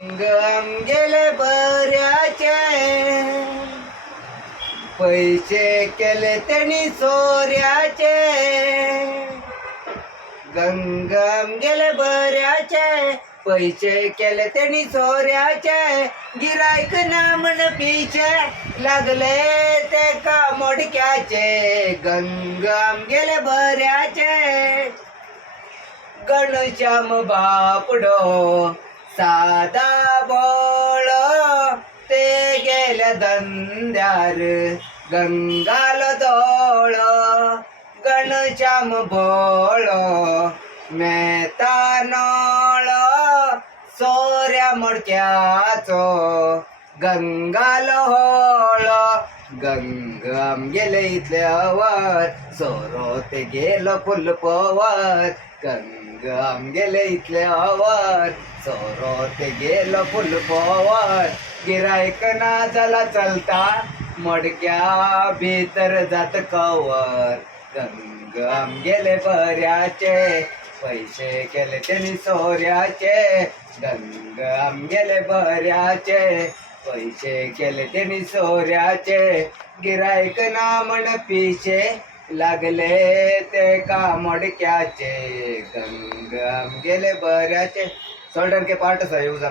गम गेले बऱ्याचे पैसे केले त्यांनी सोऱ्याचे. गंगम गेले बऱ्याचे पैसे केले त्यांनी सोऱ्याचे. गिरायक ना म्हण पिछे लागले ते का मोडक्याचे. गंगम गेले बऱ्याचे. गणश्याम बापडो साधा बोळ ते गेल्या धंद्यार गंगाल दोळ. गणश्याम भोळ मेहता सोऱ्या मडक्याचो गंगाल होळ. गंगम गेले इथल्यावर सोरो ते गेलो फुल पवत. गंगम गेले इथल्यावर सोरो ते गेलो फुल पवत. गिरायक ना झाला चलता मडक्या भीतर जात कवर. गंगम गेले बऱ्याचे पैसे केले त्यांनी सोऱ्याचे. गंगम गेले बऱ्याचे पैसे केले त्यांनी सोऱ्याचे. गिरायक ना म्हण पिछे लागले ते का मडक्याचे. गंगम गेले बऱ्याचे. सोल्डर के पार्ट सा यूज